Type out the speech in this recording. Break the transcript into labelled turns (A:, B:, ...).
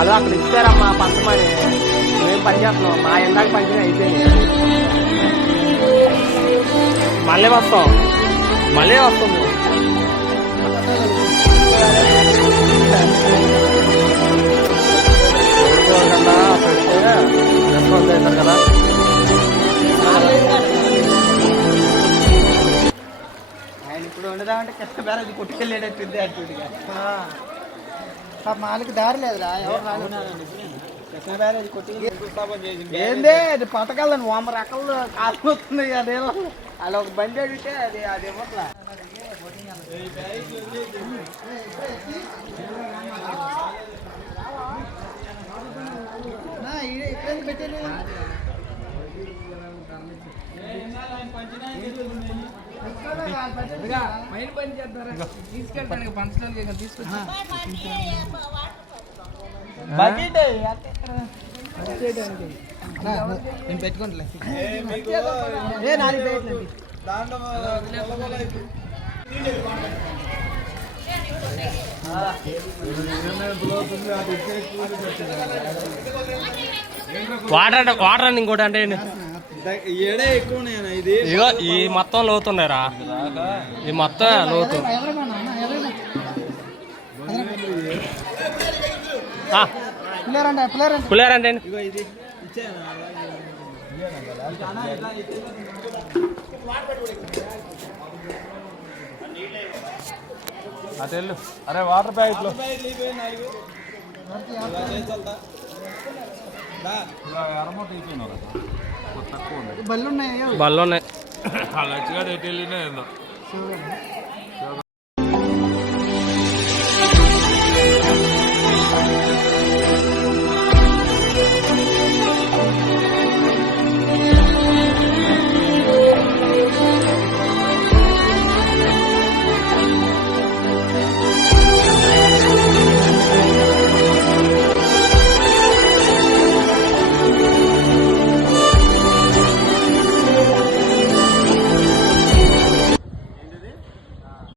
A: వాళ్ళు అక్కడ ఇచ్చారమ్మా పంచమని. మేము పని చేస్తున్నాం. మా ఇందాక పంచమే అయిపోయింది. మళ్ళీ వస్తాం. మళ్ళీ వస్తాం. కదా
B: ఆయన ఇప్పుడు ఉండదామంటే కృష్ణ బ్యారేజ్ కొట్టుకెళ్ళేటట్టుంది అట్టుగా
C: మాలకి దారి లేదురా ఎవరు రాలేదు.
B: ఏందే అది పట్టగలను వంద రకాలు కాలు వస్తుంది అదేమో అలా ఒక బండి అడిగితే అది అది ఇవ్వట్లా. పెట్టారు?
C: నేను పెట్టుకుంటలే
A: వాటర్ అంటే వాటర్ అని ఇంకోటి అంటే
B: ఏడే ఎక్కువ ఇది
A: ఇగో ఈ మొత్తం లోతున్నాయిరా. ఈ మొత్తం లోతు. అంటే
D: అరే వాటర్ ప్యాకెట్లు.
C: బళ్ళు ఉన్నాయి.
A: బళ్ళు ఉన్నాయి.
D: లచ్చిగా ఎటు వెళ్ళినా ఏందో
C: చూడండి.